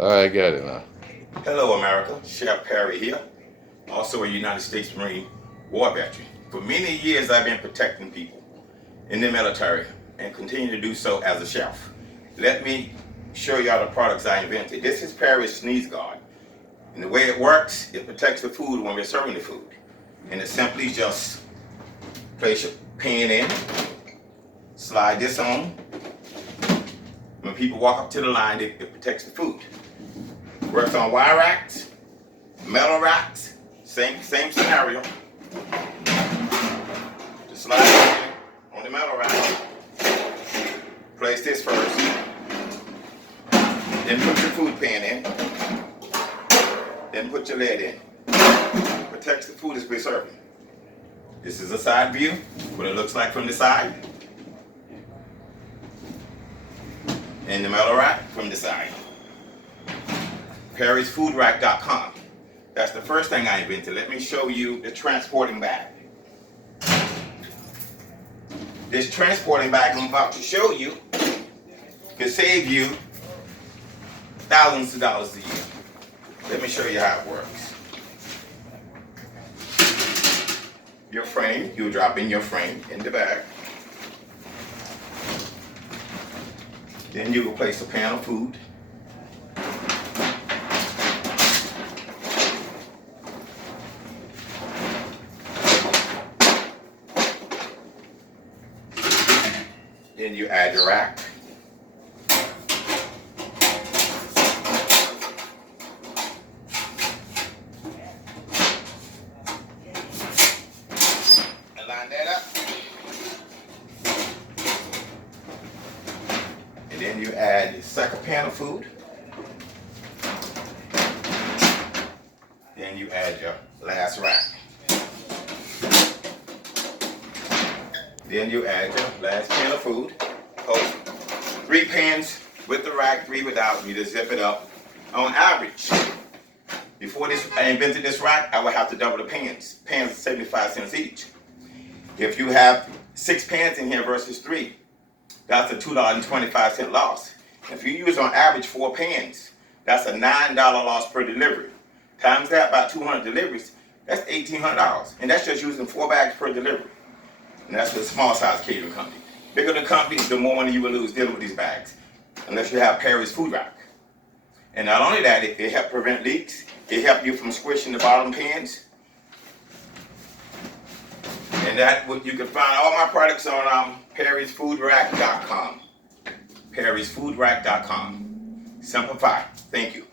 I got it now. Hello, America. Chef Perry here, also a United States Marine war veteran. For many years, I've been protecting people in the military and continue to do so as a chef. Let me show y'all the products I invented. This is Perry's Sneeze Guard. And the way it works, it protects the food when we're serving the food. And it simply just place your pan in, slide this on. When people walk up to the line, it protects the food. Works on wire racks, metal racks, same scenario. Just slide it in on the metal rack. Place this first. Then put your food pan in. Then put your lid in. Protects the food as we're serving. This is a side view, what it looks like from the side. And the metal rack from the side. Perry'sFoodRack.com. That's the first thing I invented. Let me show you the transporting bag. This transporting bag I'm about to show you can save you thousands of dollars a year. Let me show you how it works. Your frame, you drop in your frame in the bag. Then you will place a pan of food. Then you add your rack. And line that up. And then you add your second pan of food. Then you add your last rack. Then you add your last pan of food. Oh, 3 pans with the rack, 3 without. You just zip it up. On average, before I invented this rack, I would have to double the pans. Pans are 75 cents each. If you have 6 pans in here versus 3, that's a $2.25 loss. If you use on average 4 pans, that's a $9 loss per delivery. Times that by 200 deliveries, that's $1,800. And that's just using 4 bags per delivery. And that's with a small size catering company. Bigger the company, the more money you will lose dealing with these bags. Unless you have Perry's Food Rack. And not only that, it helps prevent leaks. It helps you from squishing the bottom pans. And that you can find all my products on Perry'sFoodRack.com. Perry'sFoodRack.com. Simplify. Thank you.